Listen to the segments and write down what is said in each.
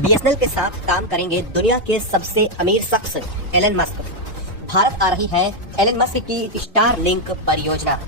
BSNL के साथ काम करेंगे दुनिया के सबसे अमीर शख्स एलन मस्क। भारत आ रही है एलन मस्क की स्टारलिंक परियोजना।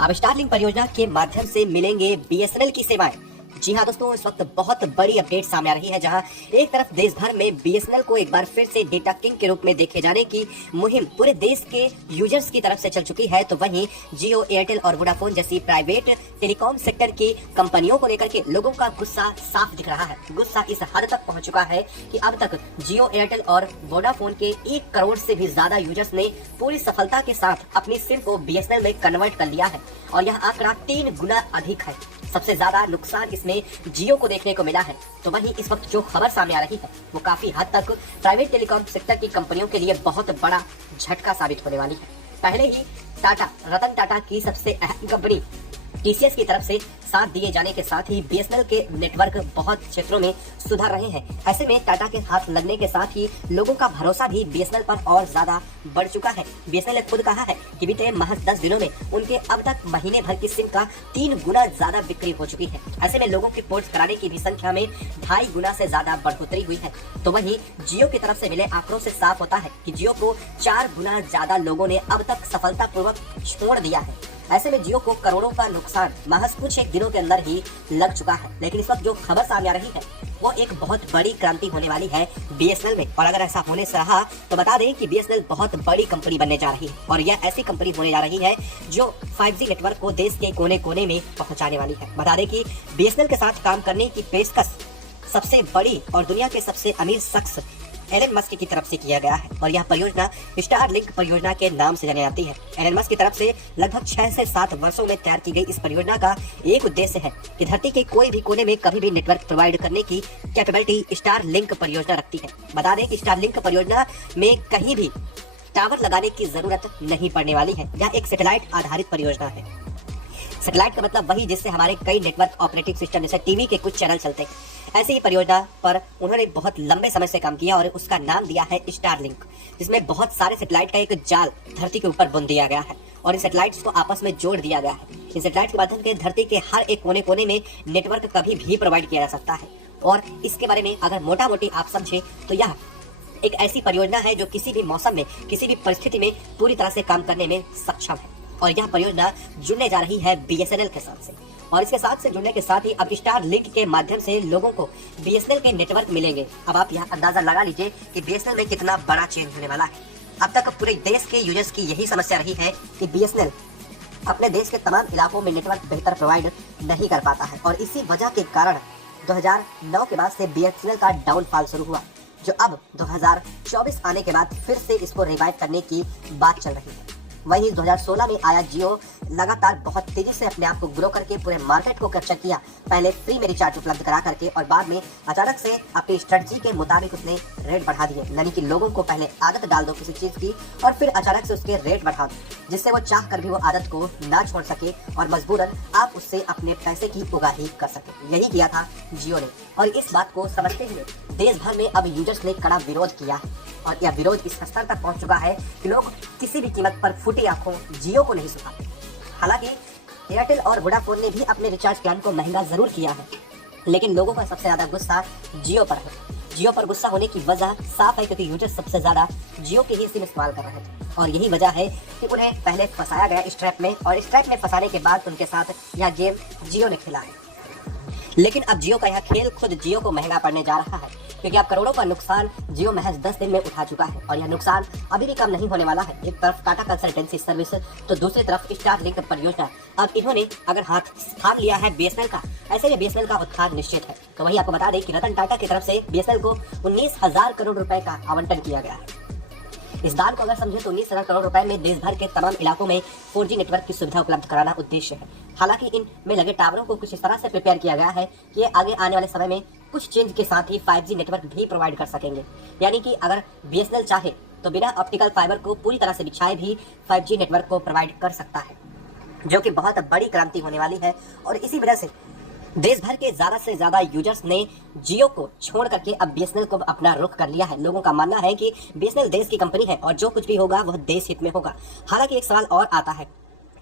अब स्टारलिंक परियोजना के माध्यम से मिलेंगे बीएसएनएल की सेवाएं। जी हाँ दोस्तों, इस वक्त बहुत बड़ी अपडेट सामने आ रही है, जहां एक तरफ देश भर में बीएसएनएल को एक बार फिर से डेटा किंग के रूप में देखे जाने की मुहिम पूरे देश के यूजर्स की तरफ से चल चुकी है, तो वहीं जियो, एयरटेल और वोडाफोन जैसी प्राइवेट टेलीकॉम सेक्टर की कंपनियों को लेकर के लोगों का गुस्सा साफ दिख रहा है। गुस्सा इस हद तक पहुंच चुका है कि अब तक जियो, एयरटेल और वोडाफोन के 1 करोड़ से भी ज्यादा यूजर्स ने पूरी सफलता के साथ अपनी सिम को बीएसएनएल में कन्वर्ट कर लिया है, और यह आंकड़ा 3 गुना अधिक है। सबसे ज्यादा नुकसान इसमें जियो को देखने को मिला है। तो वहीं इस वक्त जो खबर सामने आ रही है वो काफी हद तक प्राइवेट टेलीकॉम सेक्टर की कंपनियों के लिए बहुत बड़ा झटका साबित होने वाली है। पहले ही रतन टाटा की सबसे अहम कंपनी टीसीएस की तरफ से साथ दिए जाने के साथ ही बीएसएनएल के नेटवर्क बहुत क्षेत्रों में सुधर रहे हैं। ऐसे में टाटा के हाथ लगने के साथ ही लोगों का भरोसा भी बीएसएनएल पर और ज्यादा बढ़ चुका है। बीएसएनएल ने खुद कहा है कि बीते महज 10 दिनों में उनके अब तक महीने भर की सिम का 3 गुना ज्यादा बिक्री हो चुकी है। ऐसे में लोगों की पोर्ट्स कराने की भी संख्या में 2.5 गुना से ज्यादा बढ़ोतरी हुई है। तो वहीं जियो की तरफ से मिले आंकड़ों से साफ होता है कि जियो को 4 गुना ज्यादा लोगों ने अब तक सफलतापूर्वक छोड़ दिया है। ऐसे में जियो को करोड़ों का नुकसान महज कुछ एक दिनों के अंदर ही लग चुका है। लेकिन इस वक्त जो खबर सामने आ रही है वो एक बहुत बड़ी क्रांति होने वाली है बीएसएनएल में, और अगर ऐसा होने से रहा तो बता दें कि बीएसएनएल बहुत बड़ी कंपनी बनने जा रही है, और यह ऐसी कंपनी होने जा रही है जो 5G नेटवर्क को देश के कोने कोने में पहुंचाने वाली है। बता दें कि बीएसएनएल के साथ काम करने की पेशकश सबसे बड़ी और दुनिया के सबसे अमीर शख्स एलन मस्क की तरफ से किया गया है, और यह परियोजना स्टारलिंक परियोजना के नाम से जानी जाती है। एलन मस्क की तरफ से लगभग 6 से 7 वर्षों में तैयार की गई इस परियोजना का एक उद्देश्य है कि धरती के कोई भी कोने में कभी भी नेटवर्क प्रोवाइड करने की कैपेबिलिटी स्टारलिंक परियोजना रखती है। बता दें कि स्टारलिंक परियोजना में कहीं भी टावर लगाने की जरूरत नहीं पड़ने वाली है। यह एक सैटेलाइट आधारित परियोजना है। सैटेलाइट का मतलब वही जिससे हमारे कई नेटवर्क ऑपरेटिंग सिस्टम जैसे टीवी के कुछ चैनल चलते हैं। ऐसी ही परियोजना पर उन्होंने बहुत लंबे समय से काम किया और उसका नाम दिया है स्टारलिंक, जिसमें बहुत सारे सैटेलाइट का एक जाल धरती के ऊपर बुन दिया गया है और इन सैटेलाइट्स को आपस में जोड़ दिया गया है। इन सैटेलाइट के माध्यम से धरती के हर एक कोने कोने में नेटवर्क कभी भी प्रोवाइड किया जा सकता है। और इसके बारे में अगर मोटा मोटी आप समझे तो यह एक ऐसी परियोजना है जो किसी भी मौसम में, किसी भी परिस्थिति में पूरी तरह से काम करने में सक्षम है। और यह परियोजना जुड़ने जा रही है बीएसएनएल के साथ से, और इसके साथ से जुड़ने के साथ ही अब स्टारलिंक के माध्यम से लोगों को बीएसएनएल के नेटवर्क मिलेंगे। अब आप यह अंदाजा लगा लीजिए कि बीएसएनएल में कितना बड़ा चेंज होने वाला है। अब तक पूरे देश के यूजर्स की यही समस्या रही है कि बीएसएनएल अपने देश के तमाम इलाकों में नेटवर्क बेहतर प्रोवाइड नहीं कर पाता है, और इसी वजह के कारण 2009 के बाद से बीएसएनएल का डाउनफॉल शुरू हुआ, जो अब 2024 आने के बाद फिर से इसको रिवाइव करने की बात चल रही है। वहीं 2016 में आया जियो लगातार बहुत तेजी से अपने आप को ग्रो करके पूरे मार्केट को कैप्चर किया, पहले फ्री में रिचार्ज उपलब्ध करा करके, और बाद में अचानक से अपनी स्ट्रेटजी के मुताबिक उसने रेट बढ़ा दिए। यानी कि लोगों को पहले आदत डाल दो किसी चीज की और फिर अचानक से उसके रेट बढ़ा दो, जिससे वो चाह कर भी वो आदत को ना छोड़ सके और मजबूरन आप उससे अपने पैसे की उगाही कर सके। यही किया था जियो ने, और इस बात को समझते हुए देश भर में अब यूजर्स ने कड़ा विरोध किया है, और यह विरोध इस स्तर तक पहुंच चुका है कि लोग किसी भी कीमत पर फूटी आंखों जियो को नहीं सुखाते। हालांकि एयरटेल और वोडाफोन ने भी अपने रिचार्ज प्लान को महंगा जरूर किया है, लेकिन लोगों का सबसे ज्यादा गुस्सा जियो पर है। जियो पर गुस्सा होने की वजह साफ है, क्योंकि यूजर्स सबसे ज्यादा जियो के ही सिम इस्तेमाल कर रहे थे, और यही वजह है कि उन्हें पहले फंसाया गया इस ट्रैप में, और इस ट्रैप में फंसाने के बाद उनके साथ यह गेम जियो ने खेला है। लेकिन अब जियो का यह खेल खुद जियो को महंगा पड़ने जा रहा है, क्योंकि अब करोड़ों का नुकसान जियो महज 10 दिन में उठा चुका है, और यह नुकसान अभी भी कम नहीं होने वाला है। एक तरफ टाटा कंसल्टेंसी सर्विस तो दूसरी तरफ स्टारलिंक परियोजना। अब इन्होंने अगर हाथ थाम लिया है बीएसएनएल का, ऐसे में बीएसएनएल का उत्थान निश्चित है। तो वही आपको बता दें कि रतन टाटा की तरफ से बीएसएनएल को 19,000 करोड़ रुपए का आवंटन किया गया है। इस दान को अगर समझे तो 19,000 करोड़ रुपए में देश भर के तमाम इलाकों में 4G नेटवर्क की सुविधा उपलब्ध कराना उद्देश्य है। हालांकि इनमें लगे टावरों को कुछ इस तरह से प्रिपेयर किया गया है कि ये आगे आने वाले समय में कुछ चेंज के साथ ही 5G नेटवर्क भी प्रोवाइड कर सकेंगे। यानी कि अगर बीएसएनएल चाहे तो बिना ऑप्टिकल फाइबर को पूरी तरह से बिछाए भी 5G नेटवर्क को प्रोवाइड कर सकता है, जो कि बहुत बड़ी क्रांति होने वाली है। और इसी वजह से देश भर के ज्यादा से ज्यादा यूजर्स ने जियो को छोड़ करके अब बीएसएनएल को अपना रुख कर लिया है। लोगों का मानना है कि बीएसएनएल देश की कंपनी है और जो कुछ भी होगा वह देश हित में होगा। हालांकि एक सवाल और आता है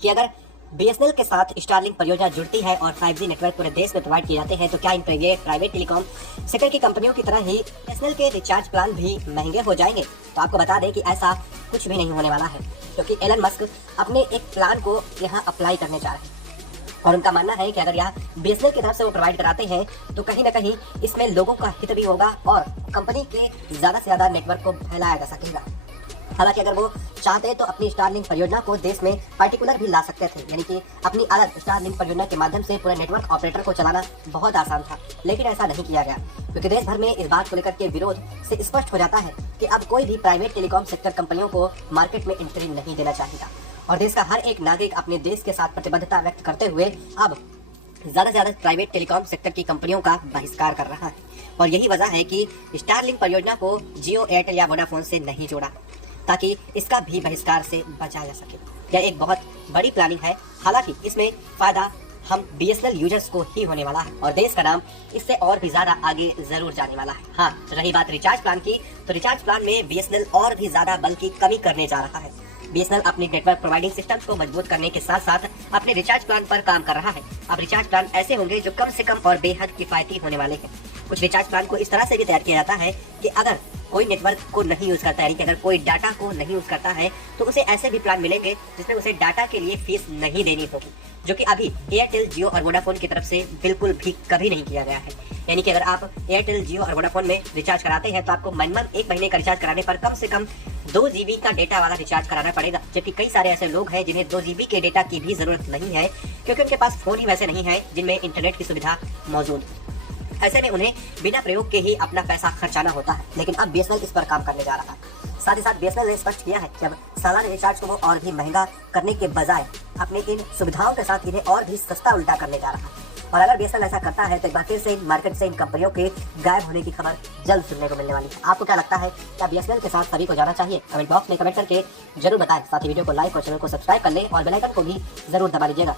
कि अगर बीएसएनएल के साथ स्टारलिंक परियोजना जुड़ती है और 5G नेटवर्क पूरे देश में प्रोवाइड किए जाते हैं, तो क्या इन प्राइवेट टेलीकॉम सेक्टर की कंपनियों की तरह ही बीएसएनएल के रिचार्ज प्लान भी महंगे हो जाएंगे? तो आपको बता दें कि ऐसा कुछ भी नहीं होने वाला है, क्योंकि एलन मस्क अपने एक प्लान को यहाँ अप्लाई करने जा रहे हैं और उनका मानना है कि अगर यहाँ बीएसएनएल की तरफ से वो प्रोवाइड कराते हैं तो कहीं ना कहीं इसमें लोगों का हित भी होगा और कंपनी के ज़्यादा से ज़्यादा नेटवर्क को फैलाया जा सकेगा। हालांकि अगर वो चाहते तो अपनी स्टारलिंक परियोजना को देश में पार्टिकुलर भी ला सकते थे, यानी कि अपनी अलग स्टारलिंक परियोजना के माध्यम से पूरे नेटवर्क ऑपरेटर को चलाना बहुत आसान था, लेकिन ऐसा नहीं किया गया क्योंकि देश भर में इस बात को लेकर के विरोध से स्पष्ट हो जाता है कि अब कोई भी प्राइवेट टेलीकॉम सेक्टर कंपनियों को मार्केट में एंट्री नहीं देना चाहेगा और देश का हर एक नागरिक अपने देश के साथ प्रतिबद्धता व्यक्त करते हुए अब ज्यादा से ज्यादा प्राइवेट टेलीकॉम सेक्टर की कंपनियों का बहिष्कार कर रहा है। और यही वजह है कि स्टारलिंक परियोजना को जियो, एयरटेल या वोडाफोन से नहीं जोड़ा ताकि इसका भी बहिष्कार से बचा जा सके। यह एक बहुत बड़ी प्लानिंग है, हालांकि इसमें फायदा हम बीएसएनएल यूजर्स को ही होने वाला है और देश का नाम इससे और भी ज्यादा आगे जरूर जाने वाला है। हाँ, रही बात रिचार्ज प्लान की, तो रिचार्ज प्लान में बीएसएनएल और भी ज्यादा बल की कमी करने जा रहा है। बीएसएनएल अपनी नेटवर्क प्रोवाइडिंग सिस्टम को मजबूत करने के साथ साथ अपने रिचार्ज प्लान पर काम कर रहा है। अब रिचार्ज प्लान ऐसे होंगे जो कम से कम और बेहद किफायती होने वाले हैं। कुछ रिचार्ज प्लान को इस तरह से भी तैयार किया जाता है कि अगर कोई नेटवर्क को नहीं यूज करता है, यानी कि अगर कोई डाटा को नहीं यूज करता है, तो उसे ऐसे भी प्लान मिलेंगे जिसमें उसे डाटा के लिए फीस नहीं देनी होगी, जो कि अभी एयरटेल, जियो और वोडाफोन की तरफ से बिल्कुल भी कभी नहीं किया गया है। यानी कि अगर आप एयरटेल, जियो और वोडाफोन में रिचार्ज कराते हैं तो आपको मिनिमम 1 महीने का रिचार्ज कराने पर कम से कम 2 GB का डेटा वाला रिचार्ज कराना पड़ेगा, जबकि कई सारे ऐसे लोग हैं जिन्हें 2 GB के डेटा की भी जरूरत नहीं है क्योंकि उनके पास फोन ही वैसे नहीं है जिनमें इंटरनेट की सुविधा मौजूद। ऐसे में उन्हें बिना प्रयोग के ही अपना पैसा खर्चाना होता है, लेकिन अब बीएसएनएल इस पर काम करने जा रहा है। साथ ही साथ बीएसएनएल ने स्पष्ट किया है कि अब सालाना रिचार्ज को वो और भी महंगा करने के बजाय अपने इन सुविधाओं के साथ इन्हें और भी सस्ता उल्टा करने जा रहा है। और अगर बीएसएनएल ऐसा करता है तो एक बार फिर से इन मार्केट से इन कंपनियों के गायब होने की खबर जल्द सुनने को मिलने वाली है। आपको क्या लगता है, क्या बीएसएनएल के साथ सभी को जाना चाहिए? कमेंट बॉक्स में कमेंट करके जरूर बताएं। साथ ही वीडियो को लाइक और चैनल को सब्सक्राइब कर लें और बेल आइकन को भी जरूर दबा लीजिएगा।